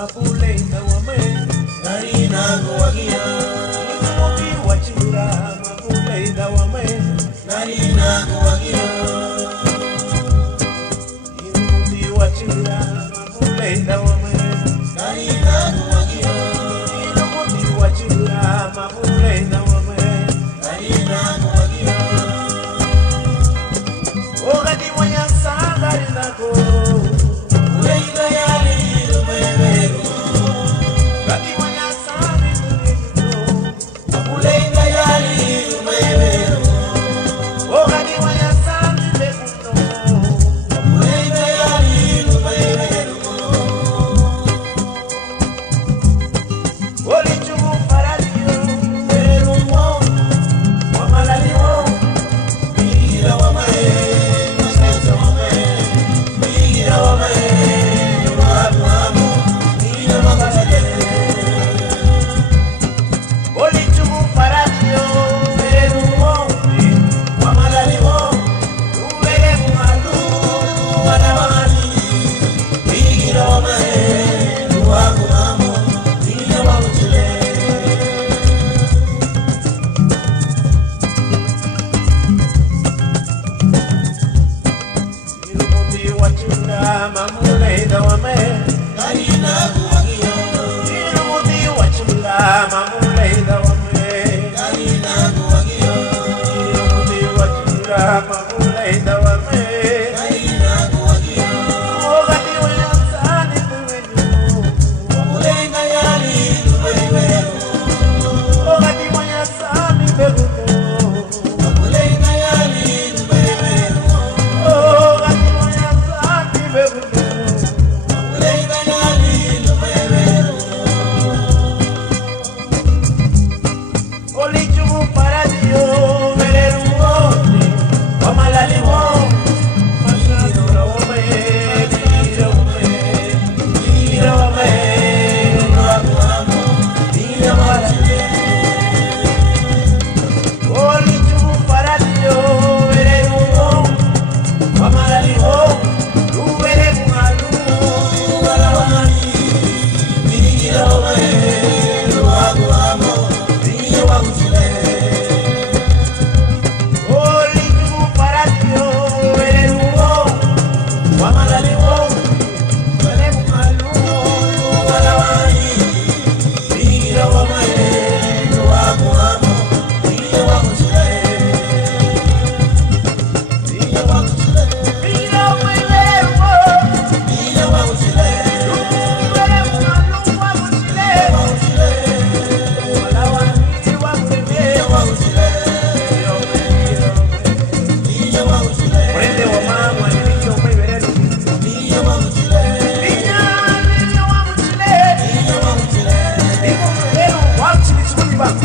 mapulenda wame Narina Goagia, Inomoki wachura mapulenda wame Narina Goagia, Inomoki wachura mapulenda wame Narina Goagia, Inomoki wachura mapulenda wame Narina Goagia, Ogati wanya sangari nako Uleina yali lumemeru, Ogati wanya sangari nako Uleina yali lumemeru, Ogati wanya sangari nako Uleina yali lumemeru, Oli chubu faradio Meru mo, Wamalali wo Mira wamae, Masasa wamae, Mira wamae, Wabu amo, Mira wamae, Oli chubu faradio Meru mo, Wamalali mo, Uwege mumalu Wanawani, Mira wamae, Wabu amo, Mira wamae, Inomoki wachura mapulenda wame Narina Goagia, Inomoki wachura mapulenda wame Narina Goagia, Inomoki wachura mapulenda wame Narina Goagia, Ogati wanya sangari nako Uleina yali lumemeru, Ogati wanya sangari nako Uleina yali lumemeru, Ogati wanya sangari nako Uleina yali lumemeru, Oli chubu faradio Meru mo, Wamalali mo, Masasura wame Mira wame Mira wamae, Wabu amo, Mira wamae, Oli chubu faradio Meru mo, Wamalali mo, Uwege mumalu Wanawani, Mira wamae, Wabu amo, Mira wamae, Oli chubu faradio Meru mo, Wamalali mo, Uwege mumalu Wanawani, Mira wamae, Wabu amo, Mira wamae, Mira wamae, Mira wame wo Mira wamae, Uwege mumalu wamutile Walawani wamutile Mwende wa mama nilicho mweberelu Ninya wamutile Niko mweberelu wamutile Sukuni bangu